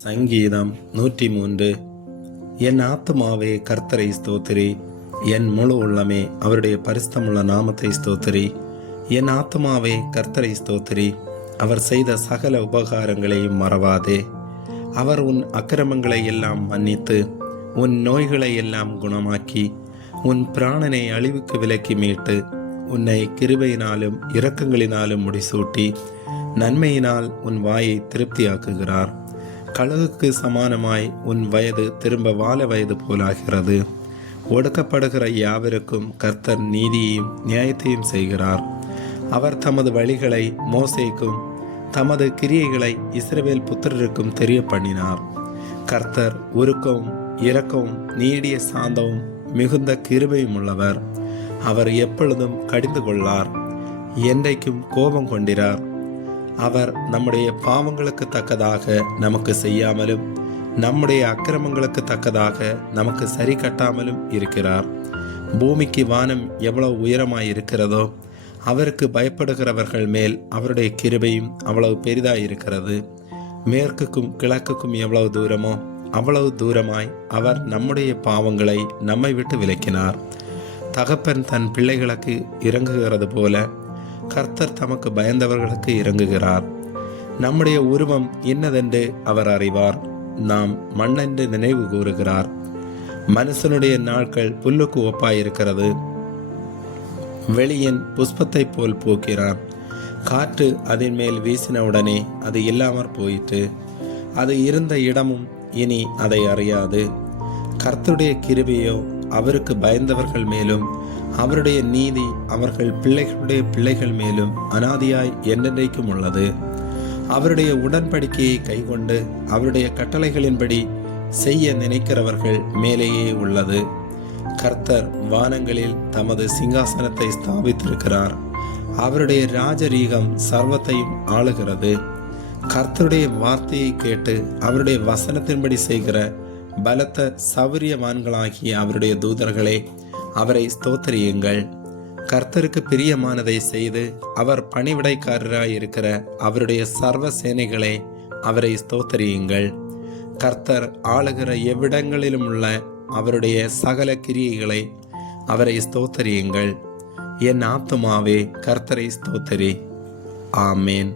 சங்கீதம் 103. என் ஆத்துமாவே கர்த்தரை ஸ்தோத்திரி, என் முழு உள்ளமே அவருடைய பரிசுத்தமுள்ள நாமத்தை ஸ்தோத்திரி. என் ஆத்துமாவே கர்த்தரை ஸ்தோத்திரி, அவர் செய்த சகல உபகாரங்களையும் மறவாதே. அவர் உன் அக்கிரமங்களை எல்லாம் மன்னித்து உன் நோய்களை எல்லாம் குணமாக்கி உன் பிராணனை அழிவுக்கு விலக்கி மீட்டு உன்னை கிருபையினாலும் இரக்கங்களினாலும் முடிசூட்டி நன்மையினால் உன் வாயை திருப்தியாக்குகிறார். கழுகுக்கு சமானமாய் உன் வயது திரும்ப வாழ வயது போலாகிறது. ஒடுக்கப்படுகிற யாவருக்கும் கர்த்தர் நீதியையும் நியாயத்தையும் செய்கிறார். அவர் தமது வழிகளை மோசேக்கும் தமது கிரியைகளை இஸ்ரவேல் புத்திரருக்கும் தெரிய பண்ணினார். கர்த்தர் உருக்கவும் இரக்கவும் நீடிய சாந்தவும் மிகுந்த கிருபையும் உள்ளவர். அவர் எப்பொழுதும் கடிந்து கொள்ளார், என்றைக்கும் கோபம் கொண்டிரார். அவர் நம்முடைய பாவங்களுக்கு தக்கதாக நமக்கு செய்யாமலும் நம்முடைய அக்கிரமங்களுக்கு தக்கதாக நமக்கு சரி கட்டாமலும் இருக்கிறார். பூமிக்கு வானம் எவ்வளவு உயரமாய் இருக்கிறதோ அவருக்கு பயப்படுகிறவர்கள் மேல் அவருடைய கிருபையும் அவ்வளவு பெரிதாயிருக்கிறது. மேற்குக்கும் கிழக்குக்கும் எவ்வளவு தூரமோ அவ்வளவு தூரமாய் அவர் நம்முடைய பாவங்களை நம்மை விட்டு விலக்கினார். தகப்பன் தன் பிள்ளைகளுக்கு இறங்குகிறது போல கர்த்தர் தமக்கு பயந்தவர்களுக்கு இறங்குகிறார். நம்முடைய உருவம் இன்னதென்று அவர் அறிவார், நாம் மண்ணென்று நினைவு கூறுகிறார். மனுஷனுடைய நாட்கள் புல்லுக்கு ஒப்பாயிருக்கிறது, வெளியின் புஷ்பத்தை போல் போக்கிறான். காற்று அதன் மேல் வீசினவுடனே அது இல்லாமற் போயிற்று, அது இருந்த இடமும் இனி அதை அறியாது. கர்த்தருடைய கிருபையோ அவருக்கு பயந்தவர்கள் மேலும் அவருடைய நீதி அவர்கள் பிள்ளைகளுடைய பிள்ளைகள் மேலும் அனாதியாய் என்றென்றைக்கும் உள்ளது. அவருடைய உடன்படிக்கையை கைக்கொண்டு அவருடைய கட்டளைகளின்படி செய்ய நினைக்கிறவர்கள் மேலேயே உள்ளது. கர்த்தர் வானங்களில் தமது சிங்காசனத்தை ஸ்தாபித்திருக்கிறார். அவருடைய ராஜரீகம் சர்வத்தையும் ஆளுகிறது. கர்த்தருடைய வார்த்தையை கேட்டு அவருடைய வசனத்தின்படி செய்கிற பலத்த சௌரியவான்களாகிய அவருடைய தூதர்களே, அவரை ஸ்தோத்திரியுங்கள். கர்த்தருக்கு பிரியமானதை செய்து அவர் பணிவிடைக்காரராயிருக்கிற அவருடைய சர்வ சேனைகளே, அவரை ஸ்தோத்திரியுங்கள். கர்த்தர் ஆளுகிற எவ்விடங்களிலும் உள்ள அவருடைய சகல கிரியைகளை அவரை ஸ்தோத்திரியுங்கள். என் ஆத்துமாவே கர்த்தரை ஸ்தோத்திரி. ஆமேன்.